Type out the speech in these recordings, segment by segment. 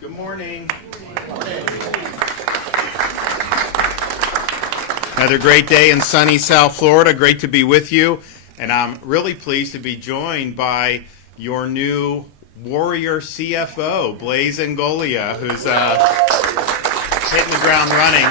Good morning. Another great day in sunny South Florida. Great to be with you. And I'm really pleased to be joined by your new warrior CFO, Blaise Angolia, who's hitting the ground running.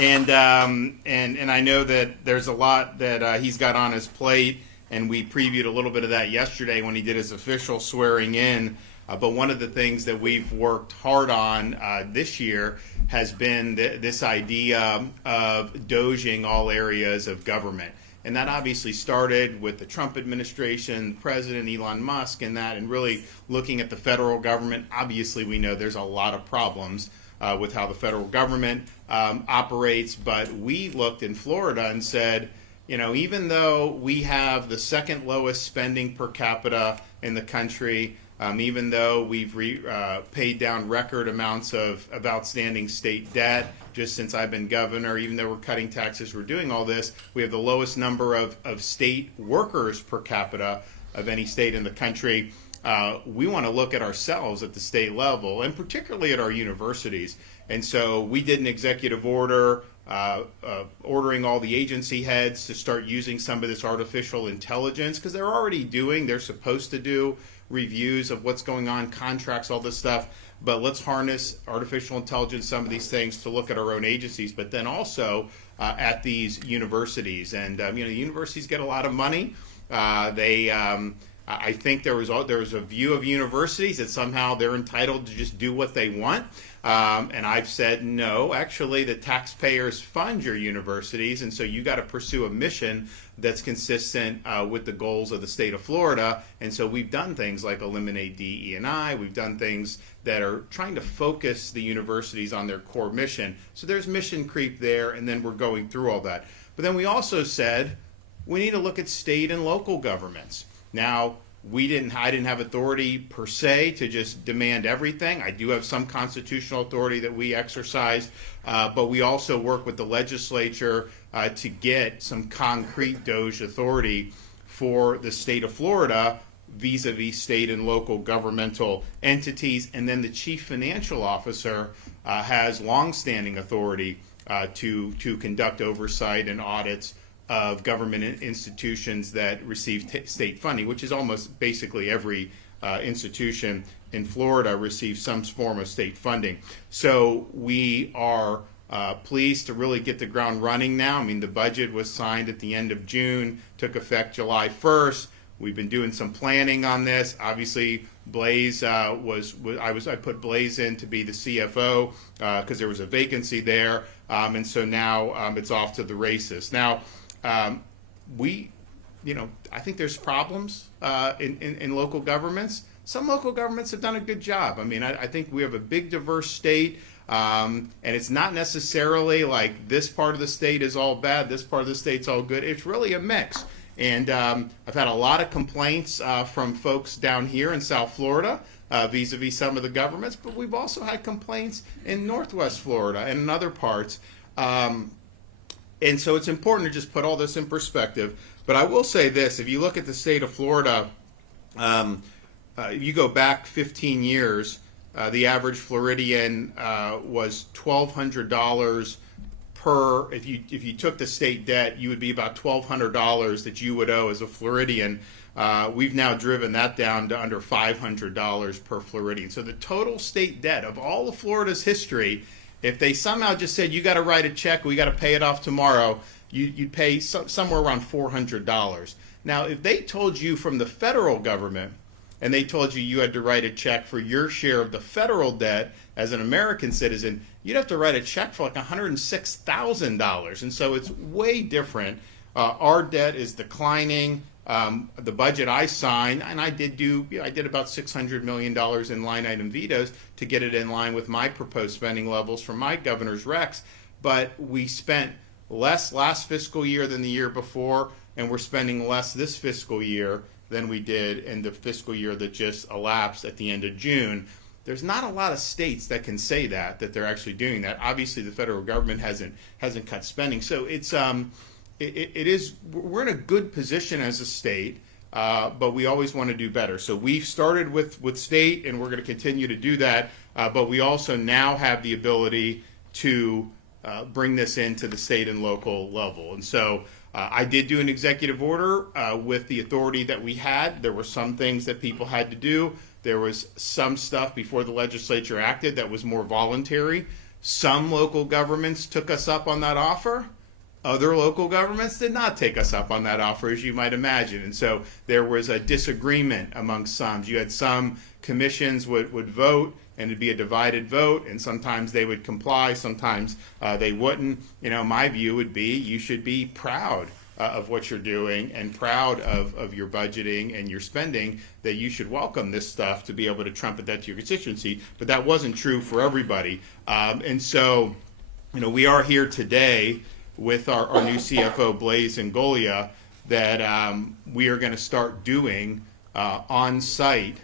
And I know that there's a lot that he's got on his plate, and we previewed a little bit of that yesterday when he did his official swearing in. But one of the things that we've worked hard on this year has been this idea of DOGing all areas of government. And that obviously started with the Trump administration, President Elon Musk, and really looking at the federal government. Obviously, we know there's a lot of problems with how the federal government operates. But we looked in Florida and said, even though we have the second lowest spending per capita in the country, even though we've paid down record amounts of outstanding state debt just since I've been governor, even though we're cutting taxes, we're doing all this, we have the lowest number of state workers per capita of any state in the country. We want to look at ourselves at the state level, and particularly at our universities. And so we did an executive order ordering all the agency heads to start using some of this artificial intelligence, because they're supposed to do reviews of what's going on, contracts, all this stuff. But let's harness artificial intelligence, some of these things, to look at our own agencies, but then also at these universities. And the universities get a lot of money. I think there was a view of universities that somehow they're entitled to just do what they want. And I've said, no, actually the taxpayers fund your universities, and so you got to pursue a mission that's consistent with the goals of the state of Florida. And so we've done things like eliminate DE&I. We've done things that are trying to focus the universities on their core mission. So there's mission creep there, and then we're going through all that. But then we also said we need to look at state and local governments. Now, I didn't have authority per se to just demand everything. I do have some constitutional authority that we exercise, but we also work with the legislature to get some concrete DOGE authority for the state of Florida vis-a-vis state and local governmental entities. And then the chief financial officer has longstanding authority to conduct oversight and audits of government institutions that receive state funding, which is almost basically every institution in Florida receives some form of state funding. So we are pleased to really get the ground running now. I mean, the budget was signed at the end of June, took effect July 1st. We've been doing some planning on this. Obviously, Blaise I put Blaise in to be the CFO because there was a vacancy there, and so now it's off to the races. Now, I think there's problems in local governments. Some local governments have done a good job. I mean, I think we have a big, diverse state, and it's not necessarily like this part of the state is all bad, this part of the state's all good. It's really a mix. And I've had a lot of complaints from folks down here in South Florida vis-a-vis some of the governments, but we've also had complaints in Northwest Florida and in other parts. And so it's important to just put all this in perspective. But I will say this, if you look at the state of Florida, you go back 15 years, the average Floridian was $1,200 per, if you took the state debt, you would be about $1,200 that you would owe as a Floridian. We've now driven that down to under $500 per Floridian. So the total state debt of all of Florida's history, if they somehow just said, you got to write a check, we got to pay it off tomorrow, you'd pay somewhere around $400. Now, if they told you from the federal government, and they told you you had to write a check for your share of the federal debt as an American citizen, you'd have to write a check for like $106,000. And so it's way different. Our debt is declining. The budget I signed, and I did about $600 million in line item vetoes to get it in line with my proposed spending levels from my governor's recs. But we spent less last fiscal year than the year before, and we're spending less this fiscal year than we did in the fiscal year that just elapsed at the end of June. There's not a lot of states that can say that they're actually doing that. Obviously, the federal government hasn't cut spending, so we're in a good position as a state. but we always want to do better. So we've started with state, and we're going to continue to do that, but we also now have the ability to bring this into the state and local level. And so I did do an executive order with the authority that we had. There were some things that people had to do. There was some stuff before the legislature acted that was more voluntary. Some local governments took us up on that offer. Other local governments did not take us up on that offer, as you might imagine. And so there was a disagreement amongst some. You had some commissions would vote, and it'd be a divided vote, and sometimes they would comply, sometimes they wouldn't. You know, my view would be you should be proud of what you're doing and proud of your budgeting and your spending, that you should welcome this stuff to be able to trumpet that to your constituency. But that wasn't true for everybody. And so, you know, we are here today with our new CFO, Blaise Ngolia, that we are going to start doing on-site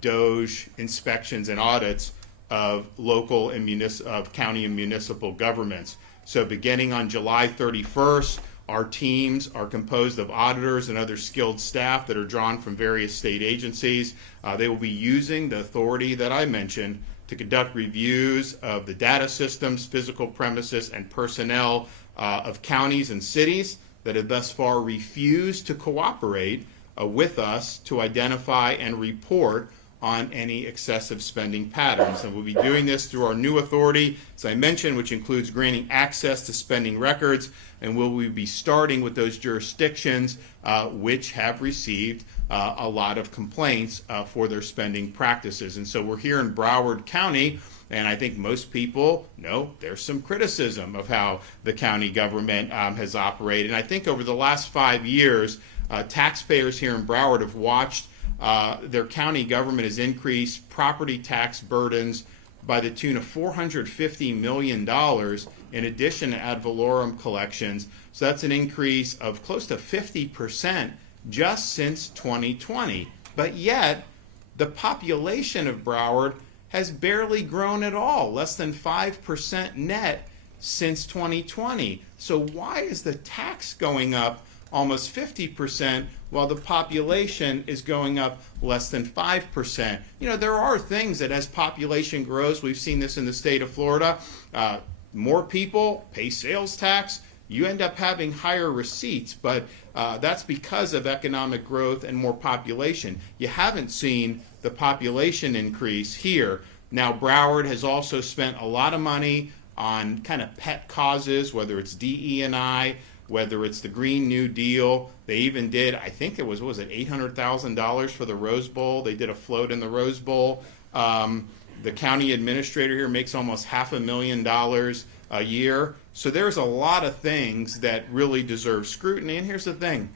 DOGE inspections and audits of local and of county and municipal governments. So beginning on July 31st, our teams are composed of auditors and other skilled staff that are drawn from various state agencies. They will be using the authority that I mentioned to conduct reviews of the data systems, physical premises, and personnel of counties and cities that have thus far refused to cooperate with us to identify and report on any excessive spending patterns. And we'll be doing this through our new authority, as I mentioned, which includes granting access to spending records, and we'll be starting with those jurisdictions which have received a lot of complaints for their spending practices. And so we're here in Broward County, and I think most people know there's some criticism of how the county government has operated. And I think over the last 5 years, taxpayers here in Broward have watched their county government has increased property tax burdens by the tune of $450 million in addition to ad valorem collections. So that's an increase of close to 50% just since 2020. But yet, the population of Broward has barely grown at all, less than 5% net since 2020. So why is the tax going up almost 50% while the population is going up less than 5%? You know, there are things that as population grows, we've seen this in the state of Florida, more people pay sales tax, you end up having higher receipts, but that's because of economic growth and more population. You haven't seen the population increase here. Now, Broward has also spent a lot of money on kind of pet causes, whether it's DE&I, whether it's the Green New Deal. They even did, I think it was $800,000 for the Rose Bowl. They did a float in the Rose Bowl. The county administrator here makes almost $500,000 a year. So there's a lot of things that really deserve scrutiny. And here's the thing,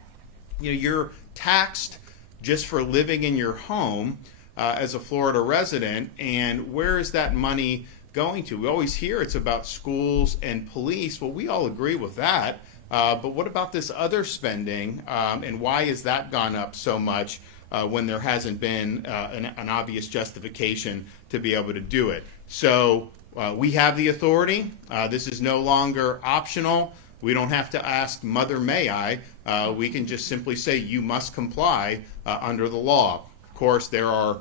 you know, you're taxed just for living in your home as a Florida resident, and where is that money going to? We always hear it's about schools and police. Well, we all agree with that. But what about this other spending, and why has that gone up so much when there hasn't been an obvious justification to be able to do it? So we have the authority. This is no longer optional. We don't have to ask, Mother, may I? We can just simply say, you must comply under the law. Of course, there are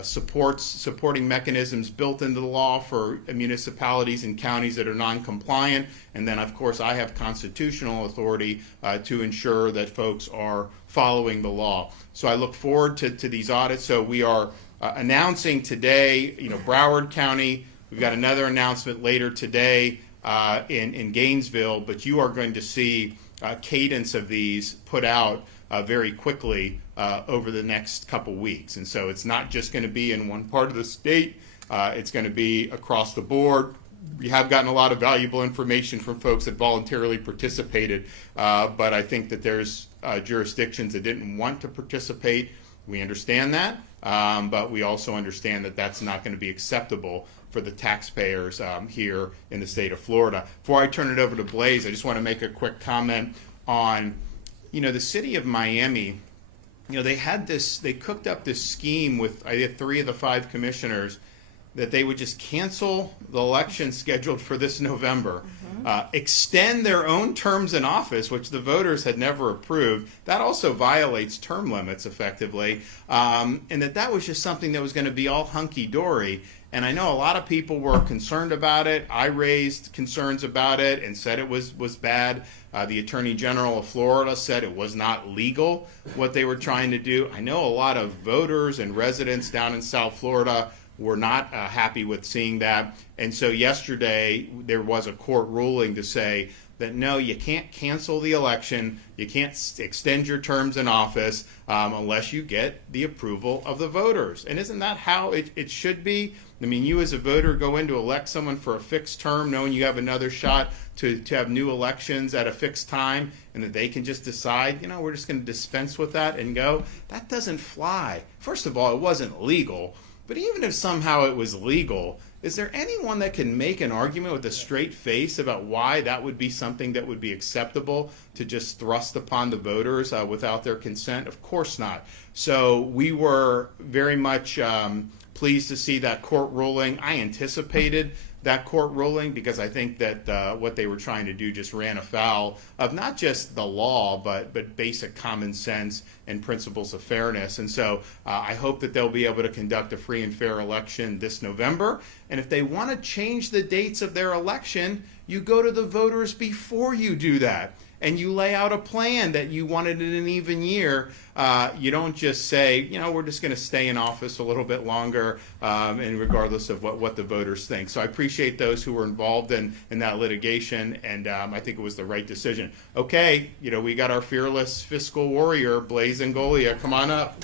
supporting mechanisms built into the law for municipalities and counties that are non-compliant, and then of course I have constitutional authority to ensure that folks are following the law. So I look forward to these audits. So we are announcing today, you know, Broward County. We've got another announcement later today in Gainesville, but you are going to see a cadence of these put out very quickly over the next couple weeks. And so it's not just going to be in one part of the state, it's going to be across the board. We have gotten a lot of valuable information from folks that voluntarily participated, but I think that there's jurisdictions that didn't want to participate. We understand that, but we also understand that that's not going to be acceptable for the taxpayers here in the state of Florida. Before I turn it over to Blaise, I just want to make a quick comment on, you know, the city of Miami. You know, they cooked up this scheme with, I think, 3 of the 5 commissioners that they would just cancel the election scheduled for this November, extend their own terms in office, which the voters had never approved. That also violates term limits effectively, and that was just something that was going to be all hunky-dory. And I know a lot of people were concerned about it. I raised concerns about it and said it was bad. The Attorney General of Florida said it was not legal, what they were trying to do. I know a lot of voters and residents down in South Florida were not happy with seeing that. And so yesterday there was a court ruling to say that no, you can't cancel the election, you can't extend your terms in office unless you get the approval of the voters. And isn't that how it should be? I mean, you as a voter go in to elect someone for a fixed term knowing you have another shot to have new elections at a fixed time, and that they can just decide, you know, we're just going to dispense with that and go. That doesn't fly. First of all, it wasn't legal. But even if somehow it was legal, is there anyone that can make an argument with a straight face about why that would be something that would be acceptable to just thrust upon the voters without their consent? Of course not. So we were very much pleased to see that court ruling. I anticipated that court ruling because I think that what they were trying to do just ran afoul of not just the law, but basic common sense and principles of fairness. And so I hope that they'll be able to conduct a free and fair election this November. And if they want to change the dates of their election, you go to the voters before you do that. And you lay out a plan that you wanted in an even year. You don't just say, you know, we're just going to stay in office a little bit longer, and regardless of what the voters think. So I appreciate those who were involved in that litigation, and I think it was the right decision. Okay, you know, we got our fearless fiscal warrior, Blaise Angolia. Come on up.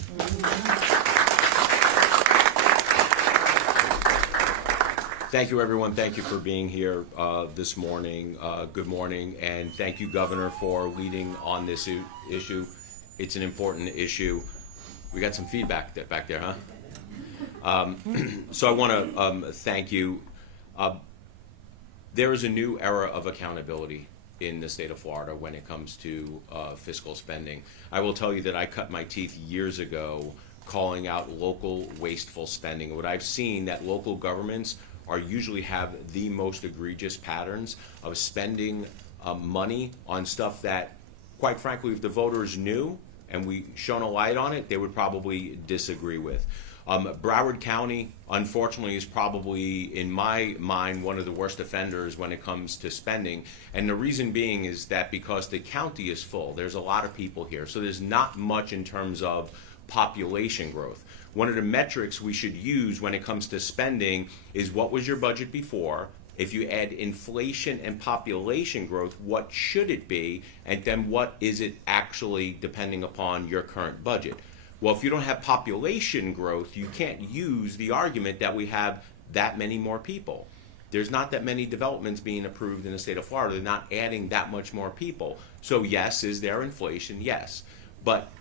Thank you, everyone. Thank you for being here this morning. Good morning, and thank you, Governor, for leading on this issue. It's an important issue. We got some feedback back there, huh? So I want to thank you. There is a new era of accountability in the state of Florida when it comes to fiscal spending. I will tell you that I cut my teeth years ago calling out local wasteful spending. What I've seen that local governments are usually have the most egregious patterns of spending money on stuff that, quite frankly, if the voters knew and we shone a light on it, they would probably disagree with. Broward County, unfortunately, is probably, in my mind, one of the worst offenders when it comes to spending. And the reason being is that because the county is full, there's a lot of people here, so there's not much in terms of population growth. One of the metrics we should use when it comes to spending is what was your budget before? If you add inflation and population growth, what should it be? And then what is it actually depending upon your current budget? Well, if you don't have population growth, you can't use the argument that we have that many more people. There's not that many developments being approved in the state of Florida. They're not adding that much more people. So yes, is there inflation? Yes. But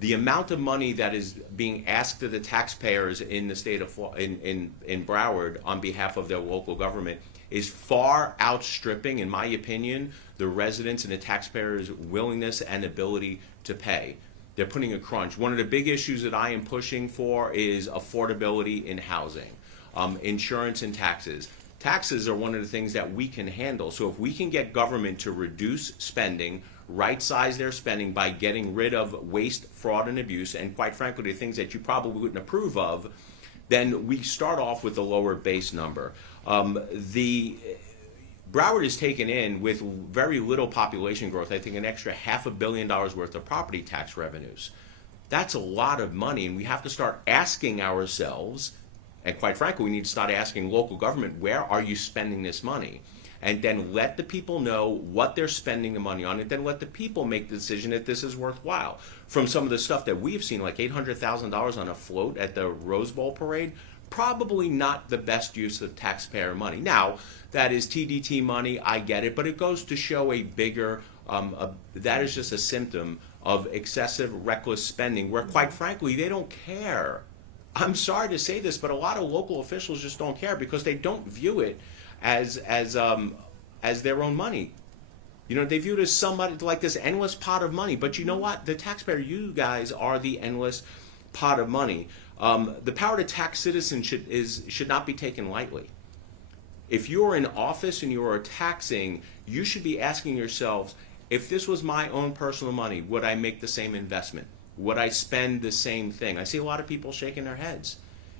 the amount of money that is being asked of the taxpayers in the state of in Broward on behalf of their local government is far outstripping, in my opinion, the residents and the taxpayers' willingness and ability to pay. They're putting a crunch. One of the big issues that I am pushing for is affordability in housing, insurance and taxes. Taxes are one of the things that we can handle. So if we can get government to reduce spending, right-size their spending by getting rid of waste, fraud, and abuse, and quite frankly, the things that you probably wouldn't approve of, then we start off with a lower base number. The Broward is taken in with very little population growth, I think an extra $500 million worth of property tax revenues. That's a lot of money, and we have to start asking ourselves, and quite frankly, we need to start asking local government, where are you spending this money? And then let the people know what they're spending the money on, and then let the people make the decision that this is worthwhile. From some of the stuff that we've seen, like $800,000 on a float at the Rose Bowl parade, probably not the best use of taxpayer money. Now, that is TDT money, I get it, but it goes to show a bigger, that is just a symptom of excessive, reckless spending, where quite frankly, they don't care. I'm sorry to say this, but a lot of local officials just don't care because they don't view it as their own money. You know, they view it as somebody like this endless pot of money. But you know what? The taxpayer, you guys are the endless pot of money. The power to tax citizens should not be taken lightly. If you're in office and you are taxing, you should be asking yourselves, if this was my own personal money, would I make the same investment? Would I spend the same thing? I see a lot of people shaking their heads.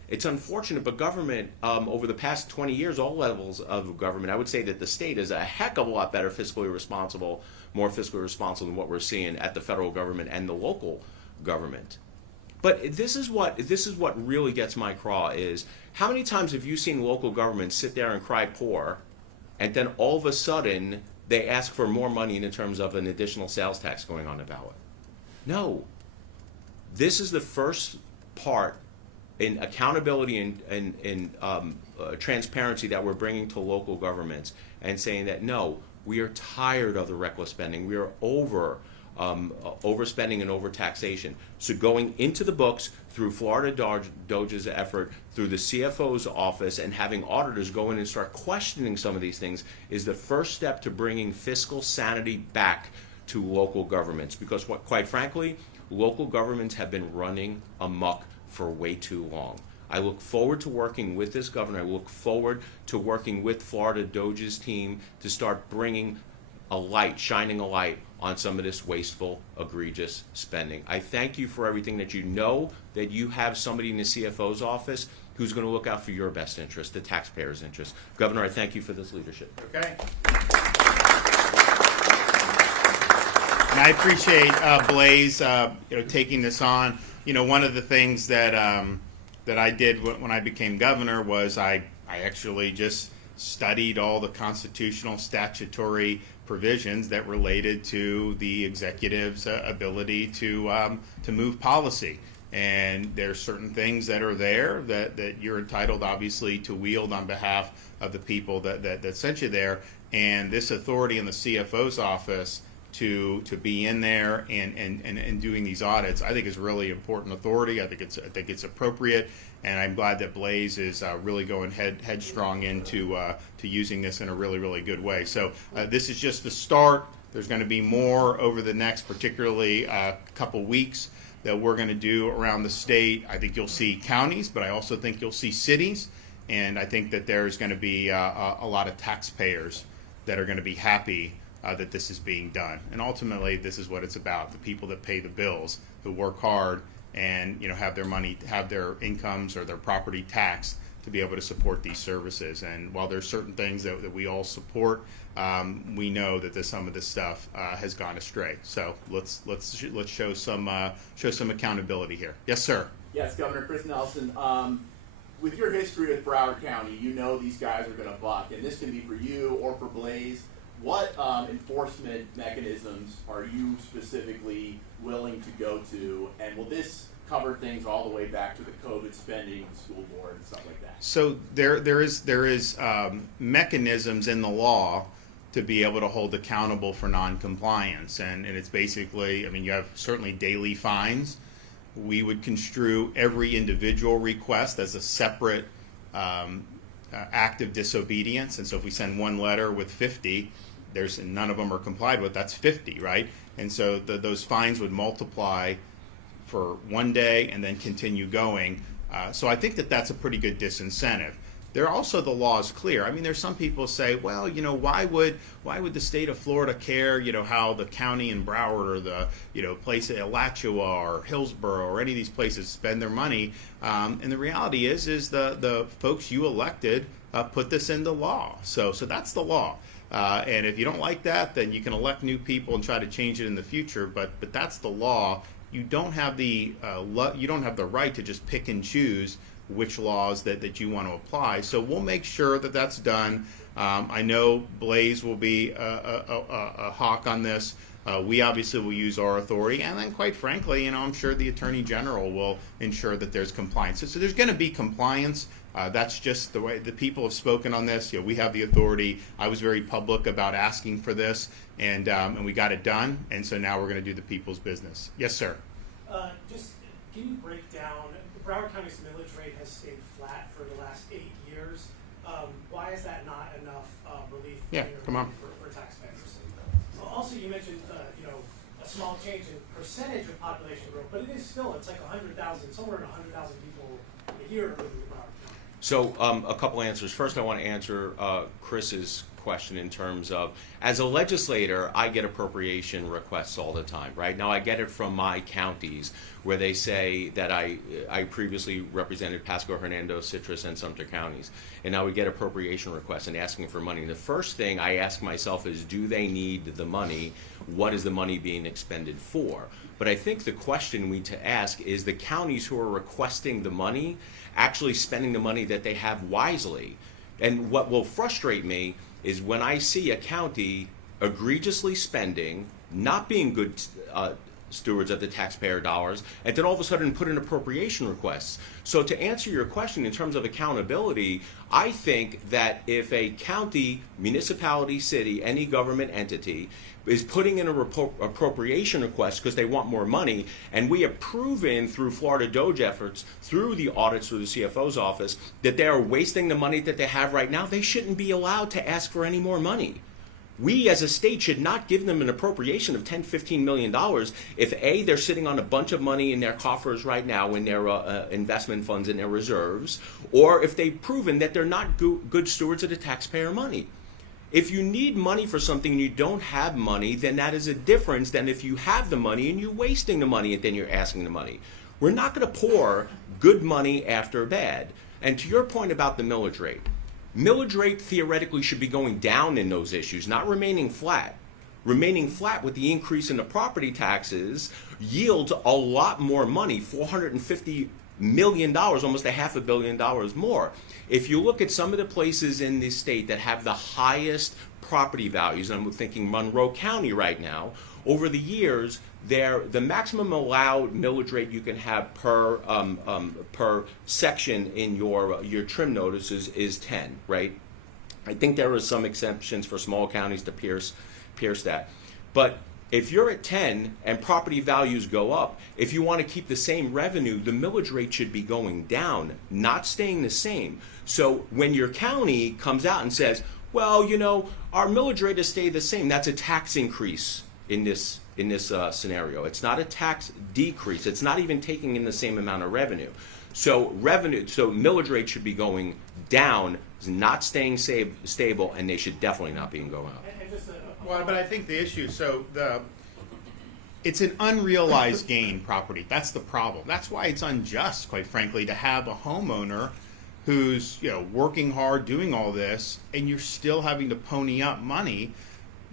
It's unfortunate, but government, over the past 20 years, all levels of government, I would say that the state is a heck of a lot better fiscally responsible, more fiscally responsible than what we're seeing at the federal government and the local government. But this is what really gets my craw is, how many times have you seen local governments sit there and cry poor, and then all of a sudden they ask for more money in terms of an additional sales tax going on the ballot? No. This is the first part in accountability and transparency that we're bringing to local governments, and saying that no, we are tired of the reckless spending. We are overspending and overtaxation. So going into the books through Florida DOGE's effort, through the CFO's office, and having auditors go in and start questioning some of these things is the first step to bringing fiscal sanity back to local governments. Because quite frankly, local governments have been running amok for way too long. I look forward to working with this governor. I look forward to working with Florida DOGE's team to start bringing shining a light on some of this wasteful, egregious spending. I thank you for everything that you know, that you have somebody in the CFO's office who's going to look out for your best interest, the taxpayers' interest. Governor, I thank you for this leadership. Okay. And I appreciate Blaze, taking this on. One of the things that I did when I became governor was I actually just studied all the constitutional statutory provisions that related to the executive's ability to move policy. And there's certain things that are there that you're entitled, obviously, to wield on behalf of the people that sent you there. And this authority in the CFO's office to be in there and doing these audits, I think is really important authority. I think it's appropriate, and I'm glad that Blaze is really going headstrong into to using this in a really, really good way. So this is just the start. There's going to be more over the next, particularly couple weeks, that we're going to do around the state. I think you'll see counties, but I also think you'll see cities, and I think that there's going to be a lot of taxpayers that are going to be happy that this is being done. And ultimately, this is what it's about: the people that pay the bills, who work hard and have their money, have their incomes or their property taxed to be able to support these services. And while there's certain things that we all support, we know that some of this stuff has gone astray. So let's show some accountability here. Yes, sir. Yes, Governor Chris Nelson. With your history with Broward County, you know these guys are going to buck, and this can be for you or for Blaze. What enforcement mechanisms are you specifically willing to go to, and will this cover things all the way back to the COVID spending, the school board, and stuff like that? So there is mechanisms in the law to be able to hold accountable for non-compliance, and it's basically, you have certainly daily fines. We would construe every individual request as a separate act of disobedience, and so if we send one letter with 50, none of them are complied with, that's 50, right? And so those fines would multiply for one day and then continue going. So I think that's a pretty good disincentive. The law is clear. There's some people say, well, why would the state of Florida care, how the county in Broward or the, place at Alachua or Hillsborough or any of these places spend their money. And the reality is the folks you elected put this into law. So that's the law. And if you don't like that, then you can elect new people and try to change it in the future. But that's the law. You don't have the right to just pick and choose which laws that you want to apply. So we'll make sure that that's done. I know Blaze will be a hawk on this. We obviously will use our authority, and then quite frankly, I'm sure the Attorney General will ensure that there's compliance. So there's going to be compliance. That's just the way the people have spoken on this. We have the authority. I was very public about asking for this, and we got it done. And so now we're going to do the people's business. Yes, sir. Just can you break down? Broward County's millage rate has stayed flat for the last 8 years. Why is that not enough relief Yeah, come on. for taxpayers? Also, you mentioned a small change in percentage of population growth, but it is still, it's like 100,000, somewhere in 100,000 people a year living in Broward County. So a couple answers. First, I want to answer Chris's question in terms of, as a legislator, I get appropriation requests all the time, right? Now, I get it from my counties where they say that I previously represented Pasco, Hernando, Citrus, and Sumter counties, and now we get appropriation requests and asking for money. And the first thing I ask myself is, do they need the money? What is the money being expended for? But I think the question we need to ask is, the counties who are requesting the money actually spending the money that they have wisely? And what will frustrate me is when I see a county egregiously spending, not being good stewards of the taxpayer dollars, and then all of a sudden put in appropriation requests. So to answer your question in terms of accountability, I think that if a county, municipality, city, any government entity is putting in an appropriation request because they want more money, and we have proven through Florida DOGE efforts, through the audits through the CFO's office, that they are wasting the money that they have right now, they shouldn't be allowed to ask for any more money. We as a state should not give them an appropriation of $10, $15 million if A, they're sitting on a bunch of money in their coffers right now in their investment funds and their reserves, or if they've proven that they're not good stewards of the taxpayer money. If you need money for something and you don't have money, then that is a difference than if you have the money and you're wasting the money and then you're asking the money. We're not going to pour good money after bad. And to your point about the millage rate theoretically should be going down in those issues, not remaining flat. Remaining flat with the increase in the property taxes yields a lot more money, $450 million, almost $500 million more. If you look at some of the places in this state that have the highest property values, and I'm thinking Monroe County right now, over the years, the maximum allowed millage rate you can have per section in your trim notices is 10, right? I think there are some exceptions for small counties to pierce that. But if you're at 10 and property values go up, if you want to keep the same revenue, the millage rate should be going down, not staying the same. So when your county comes out and says, well, you know, our millage rate has stayed the same, that's a tax increase in this scenario. It's not a tax decrease. It's not even taking in the same amount of revenue. So millage rate should be going down, not staying stable, and they should definitely not be going up. Well, but I think the issue, it's an unrealized gain property. That's the problem. That's why it's unjust, quite frankly, to have a homeowner who's, you know, working hard, doing all this, and you're still having to pony up money,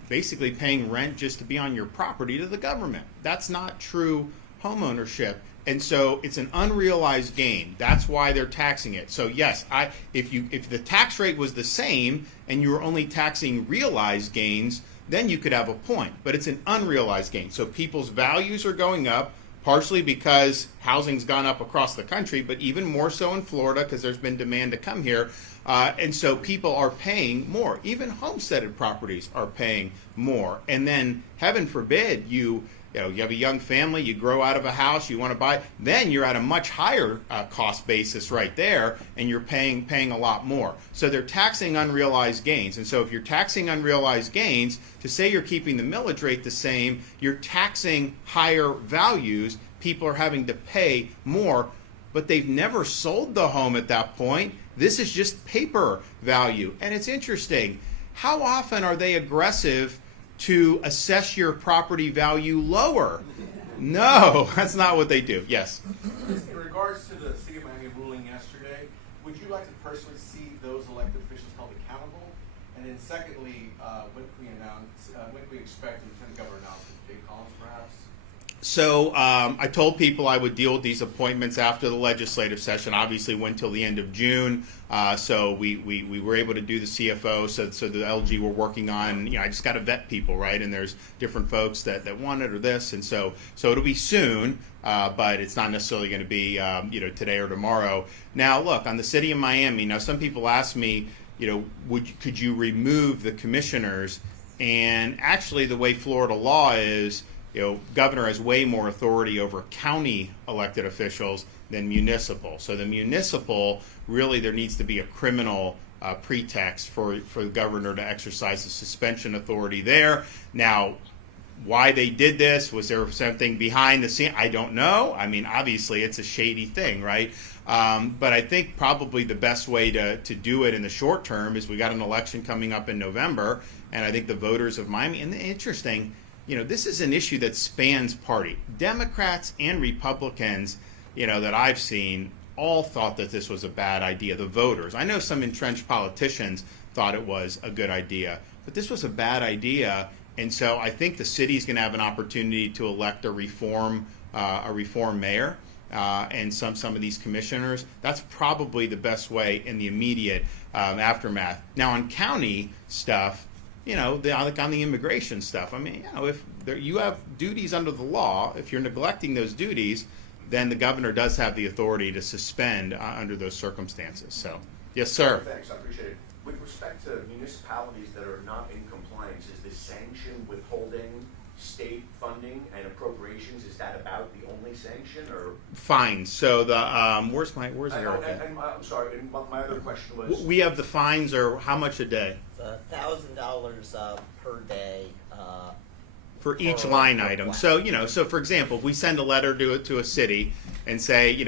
basically paying rent just to be on your property to the government. That's not true homeownership. And so it's an unrealized gain. That's why they're taxing it. So yes, if the tax rate was the same and you were only taxing realized gains, then you could have a point. But it's an unrealized gain. So people's values are going up, partially because housing's gone up across the country, but even more so in Florida because there's been demand to come here. And so people are paying more. Even homesteaded properties are paying more. And then, heaven forbid, you have a young family, you grow out of a house, you want to buy, then you're at a much higher cost basis right there, and you're paying a lot more. So they're taxing unrealized gains. And so if you're taxing unrealized gains, to say you're keeping the millage rate the same, you're taxing higher values. People are having to pay more, but they've never sold the home at that point. This is just paper value. And it's interesting, how often are they aggressive to assess your property value lower? No, that's not what they do. Yes. In regards to the City of Miami ruling yesterday, would you like to personally see those elected officials held accountable? And then secondly, when can we expect Lieutenant Governor announcement? Jay Collins, perhaps? So I told people I would deal with these appointments after the legislative session. Obviously went till the end of June. So we were able to do the CFO. So the LG we're working on, I just got to vet people, right? And there's different folks that want it or this. And so it'll be soon, but it's not necessarily going to be, today or tomorrow. Now, look, on the City of Miami, now some people ask me, could you remove the commissioners? And actually the way Florida law is, governor has way more authority over county elected officials than municipal. So the municipal, really there needs to be a criminal pretext for the governor to exercise the suspension authority there. Now, why they did this. Was there something behind the scene? I don't know. I mean, obviously, it's a shady thing, right? But I think probably the best way to do it in the short term is we got an election coming up in November, and I think the voters of Miami, and interesting, this is an issue that spans party. Democrats and Republicans, that I've seen, all thought that this was a bad idea. The voters. I know some entrenched politicians thought it was a good idea, but this was a bad idea. And so I think the city is going to have an opportunity to elect a reform mayor and some of these commissioners. That's probably the best way in the immediate aftermath. Now on county stuff, like on the immigration stuff, I mean, if you have duties under the law, if you're neglecting those duties, then the governor does have the authority to suspend under those circumstances. So, yes, sir. Thanks, I appreciate it. With respect to municipalities that are not in compliance, is the sanction withholding state funding and appropriations, is that about the only sanction, or? Fines. So the where's Erica? I'm sorry. And my other question was, We have the fines are how much a day $1,000 per day. for each per line item. So so for example, if we send a letter to a city and say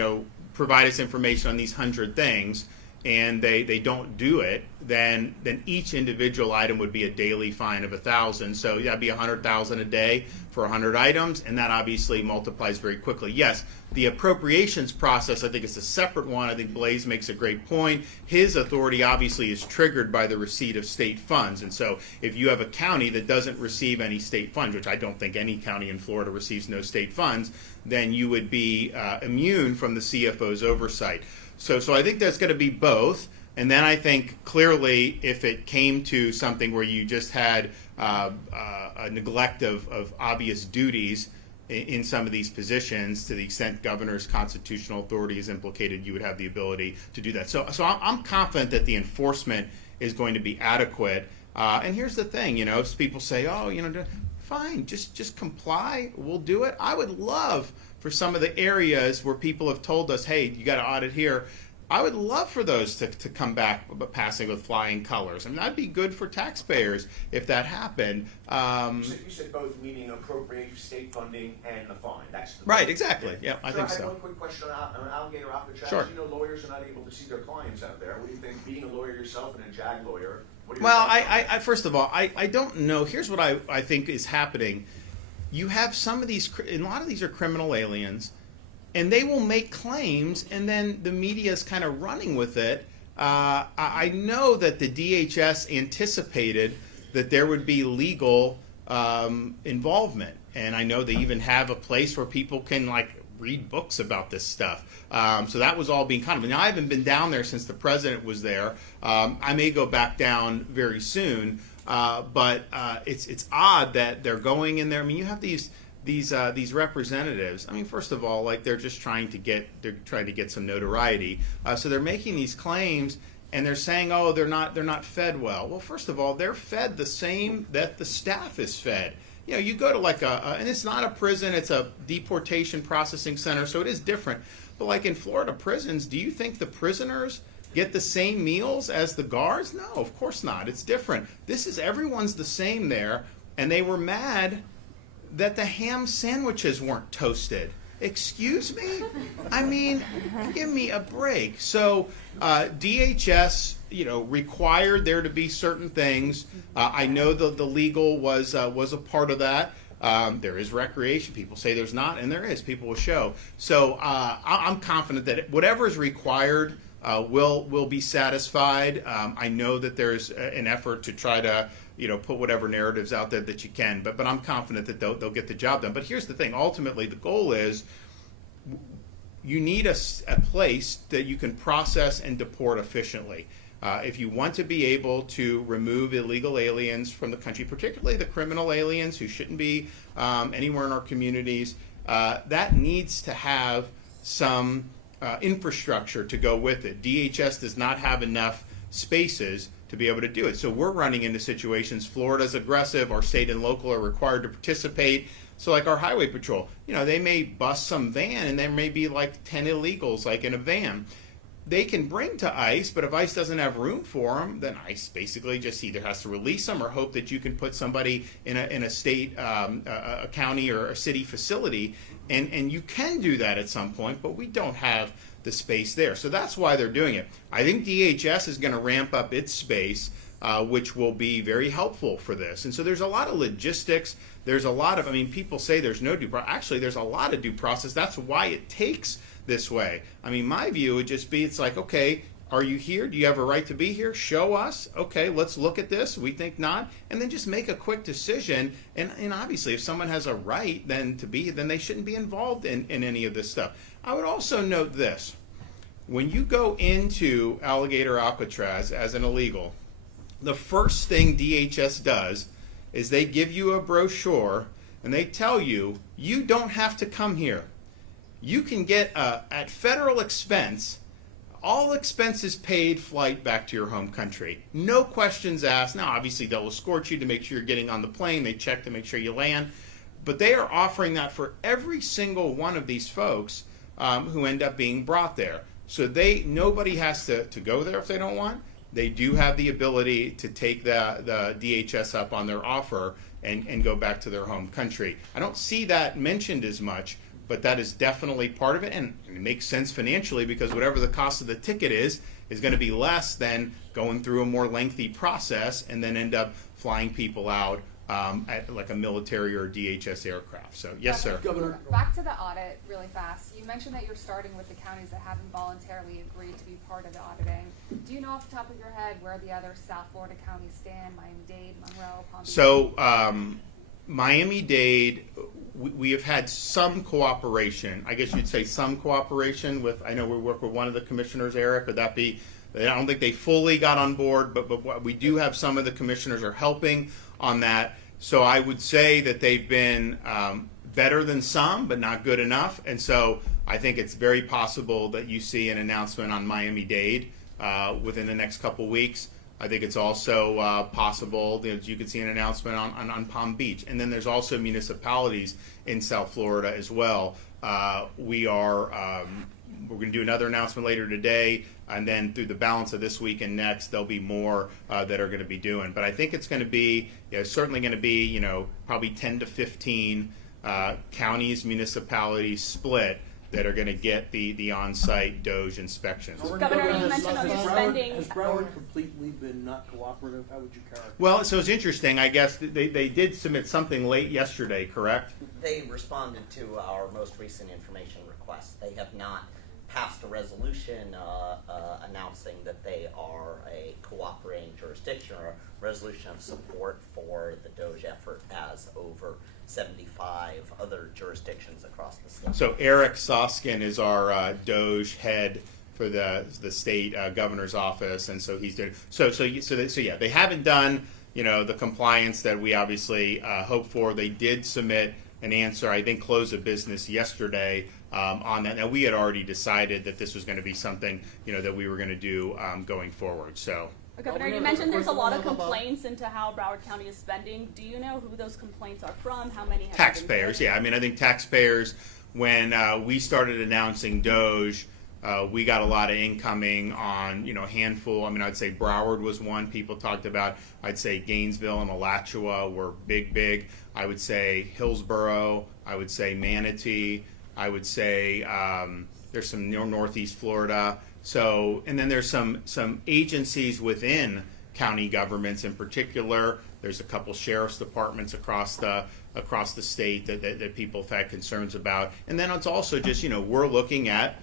provide us information on these 100 things, and they don't do it, then each individual item would be a daily fine of $1,000. So that'd be $100,000 a day for 100 items, and that obviously multiplies very quickly. Yes, the appropriations process, I think, is a separate one. I think Blaze makes a great point. His authority obviously is triggered by the receipt of state funds, and so if you have a county that doesn't receive any state funds, which I don't think any county in Florida receives no state funds, then you would be immune from the CFO's oversight. So I think there's going to be both, and then I think clearly if it came to something where you just had a neglect of obvious duties in some of these positions, to the extent governor's constitutional authority is implicated, you would have the ability to do that. So I'm confident that the enforcement is going to be adequate. And here's the thing, if people say, fine, just comply, we'll do it. I would love for some of the areas where people have told us, hey, you got to audit here, I would love for those to come back passing with flying colors. I mean, that'd be good for taxpayers if that happened. you said both, meaning appropriate state funding and the fine. That's the Right, exactly. Yeah, I think I had so. one quick question on alligator aqua. Sure. Lawyers are not able to see their clients out there. What do you think, being a lawyer yourself and a JAG lawyer? What do you Well, think? I first of all, I don't know. Here's what I think is happening. You have some of these, and a lot of these are criminal aliens, and they will make claims, and then the media is kind of running with it. I know that the DHS anticipated that there would be legal involvement, and I know they even have a place where people can read books about this stuff. So that was all being contemplated. Now, I haven't been down there since the president was there. I may go back down very soon, but it's odd that they're going in there. I mean, you have these representatives. I mean, first of all, they're just trying to get some notoriety. So they're making these claims, and they're saying, oh, they're not fed well. Well, first of all, they're fed the same that the staff is fed. You go to and it's not a prison, it's a deportation processing center, so it is different. But in Florida prisons, do you think the prisoners get the same meals as the guards? No, of course not. It's different. Everyone's the same there, and they were mad that the ham sandwiches weren't toasted. Excuse me? I mean, give me a break. So DHS, required there to be certain things. I know the legal was a part of that. There is recreation. People say there's not, and there is. People will show. So I'm confident that whatever is required will be satisfied. I know that there's an effort to try to put whatever narratives out there that you can, but I'm confident that they'll get the job done. But here's the thing: ultimately, the goal is you need a place that you can process and deport efficiently. If you want to be able to remove illegal aliens from the country, particularly the criminal aliens who shouldn't be anywhere in our communities, that needs to have some infrastructure to go with it. DHS does not have enough spaces to be able to do it. So we're running into situations. Florida's aggressive. Our state and local are required to participate. So our highway patrol, they may bust some van, and there may be 10 illegals in a van. they can bring to ICE, but if ICE doesn't have room for them, then ICE basically just either has to release them or hope that you can put somebody in a state, a county or a city facility, and you can do that at some point, but we don't have the space there. So that's why they're doing it. I think DHS is going to ramp up its space, which will be very helpful for this. And so there's a lot of logistics. There's a lot of, I mean, people say there's no due process. Actually, there's a lot of due process. That's why it takes this way. I mean, my view would just be, it's like, okay, are you here? Do you have a right to be here? Show us. Okay, let's look at this. We think not. And then just make a quick decision. And obviously, if someone has a right then to be, then they shouldn't be involved in any of this stuff. I would also note this. When you go into Alligator Alcatraz as an illegal, the first thing DHS does is they give you a brochure and they tell you, you don't have to come here. You can get, at federal expense, all expenses paid flight back to your home country. No questions asked. Now, obviously, they'll escort you to make sure you're getting on the plane. They check to make sure you land. But they are offering that for every single one of these folks who end up being brought there. So nobody has to go there if they don't want. They do have the ability to take the DHS up on their offer and go back to their home country. I don't see that mentioned as much, but that is definitely part of it, and it makes sense financially because whatever the cost of the ticket is going to be less than going through a more lengthy process and then end up flying people out at like a military or DHS aircraft. So, yes, sir. Governor, back to the audit really fast. You mentioned that you're starting with the counties that haven't voluntarily agreed to be part of the auditing. Do you know off the top of your head where the other South Florida counties stand? Miami-Dade, Monroe, Palm Beach? So, Miami-Dade, we have had some cooperation. I guess you'd say some cooperation with, I know we work with one of the commissioners, Eric. Would that be, I don't think they fully got on board, but we do have some of the commissioners are helping on that. So I would say that they've been better than some, but not good enough. And so I think it's very possible that you see an announcement on Miami-Dade within the next couple weeks. I think it's also possible that you could see an announcement on Palm Beach. And then there's also municipalities in South Florida as well. We're going to do another announcement later today, and then through the balance of this week and next, there'll be more that are going to be doing. But I think it's going to be, certainly going to be, probably 10 to 15 counties, municipalities split that are going to get the on-site DOGE inspections. Governor, you mentioned on your spending. Has Broward completely been not cooperative? How would you characterize it? Well, so it's interesting. I guess they did submit something late yesterday, correct? They responded to our most recent information request. They have not passed a resolution announcing that they are a cooperating jurisdiction or a resolution of support for the DOGE effort as over 75 other jurisdictions across the state. So Eric Soskin is our DOGE head for the state governor's office, and so he's doing so yeah, they haven't done the compliance that we obviously hope for. They did submit an answer, I think, close of business yesterday on that. Now we had already decided that this was going to be something that we were going to do going forward. So. Governor, you mentioned there's a lot of complaints into how Broward County is spending. Do you know who those complaints are from? How many have taxpayers? Yeah, I mean, I think taxpayers. When we started announcing DOGE, we got a lot of incoming on a handful. I mean, I'd say Broward was one people talked about. I'd say Gainesville and Alachua were big. I would say Hillsborough. I would say Manatee. I would say there's some Northeast Florida. So, and then there's some agencies within county governments in particular. There's a couple sheriff's departments across the state that people have had concerns about. And then it's also just, we're looking at,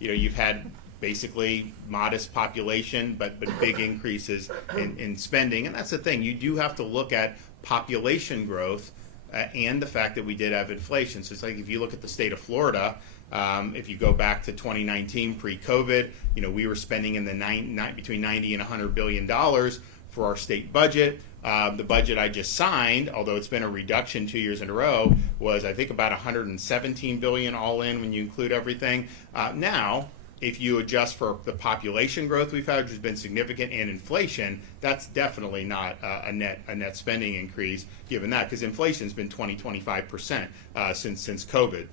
you've had basically modest population, but big increases in spending. And that's the thing. You do have to look at population growth and the fact that we did have inflation. So it's like if you look at the state of Florida, if you go back to 2019 pre-COVID, we were spending in the between 90 and 100 billion dollars for our state budget. The budget I just signed, although it's been a reduction 2 years in a row, was I think about 117 billion all in when you include everything. Now, if you adjust for the population growth we've had, which has been significant, and inflation, that's definitely not a net spending increase given that, because inflation's been 25% since COVID.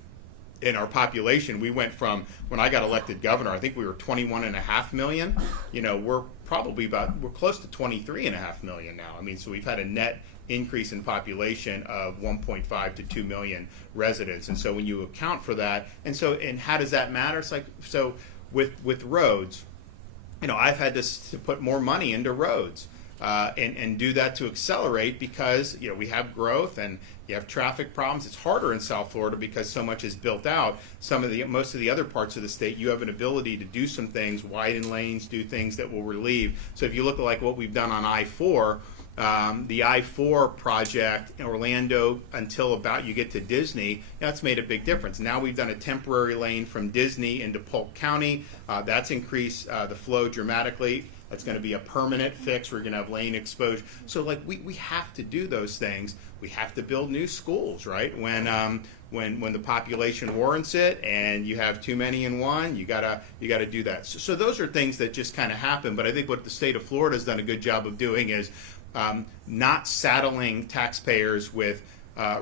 in our population, we went from, when I got elected governor, I think we were 21.5 million. You know, we're close to 23.5 million now. I mean, so we've had a net increase in population of 1.5 to 2 million residents. And so when you account for that, and how does that matter? It's like, so with roads, you know, I've had to put more money into roads. And do that to accelerate because, you know, we have growth and you have traffic problems. It's harder in South Florida because so much is built out. Most of the other parts of the state, you have an ability to do some things, widen lanes, do things that will relieve. So if you look at like what we've done on I-4, the I-4 project in Orlando until about you get to Disney, that's made a big difference. Now we've done a temporary lane from Disney into Polk County. That's increased the flow dramatically. That's going to be a permanent fix. We're going to have lane exposure. So, like, we have to do those things. We have to build new schools, right? When the population warrants it, and you have too many in one, you gotta do that. So those are things that just kind of happen. But I think what the state of Florida has done a good job of doing is not saddling taxpayers with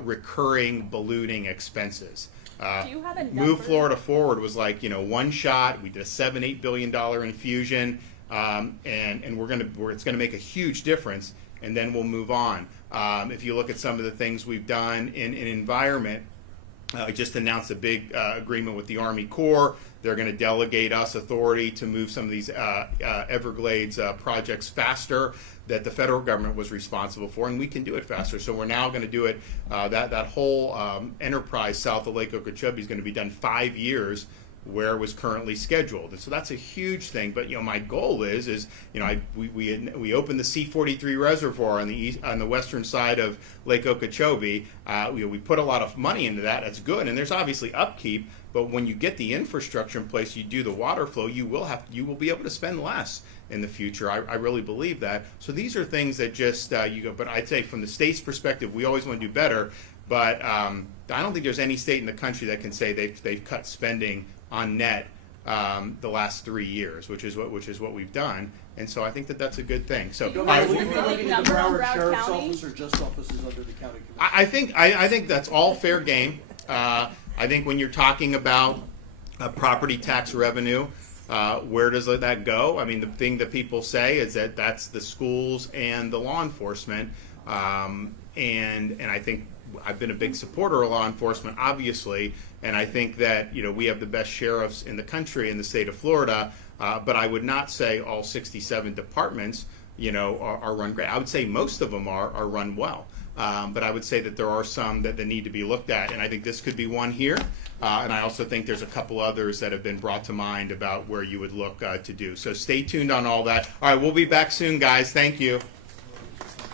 recurring ballooning expenses. Do you have a number? Move Florida Forward was like, you know, one shot. We did a $7-8 billion infusion. And it's gonna make a huge difference, and then we'll move on. If you look at some of the things we've done in environment, I just announced a big agreement with the Army Corps. They're going to delegate us authority to move some of these Everglades projects faster that the federal government was responsible for, and we can do it faster. So we're now going to do it. That whole enterprise south of Lake Okeechobee is going to be done 5 years where it was currently scheduled. And so that's a huge thing. But, you know, my goal is you know, we opened the C-43 reservoir on the western side of Lake Okeechobee. We put a lot of money into that. That's good. And there's obviously upkeep. But when you get the infrastructure in place, you do the water flow, you will be able to spend less in the future. I really believe that. So these are things that just you go. But I'd say from the state's perspective, we always want to do better. But I don't think there's any state in the country that can say they've cut spending on net the last 3 years, which is what we've done, and so I think that's a good thing. So, Do you Will have you a be specific looking at the number on Broward Broward Sheriff's County? Office or just offices under the county commission? I think that's all fair game. I think when you're talking about property tax revenue, where does that go? I mean, the thing that people say is that that's the schools and the law enforcement, and I think I've been a big supporter of law enforcement, obviously, and I think that, you know, we have the best sheriffs in the country in the state of Florida, but I would not say all 67 departments, you know, are run great. I would say most of them are run well, but I would say that there are some that need to be looked at, and I think this could be one here, and I also think there's a couple others that have been brought to mind about where you would look to do. So stay tuned on all that. All right, we'll be back soon, guys. Thank you.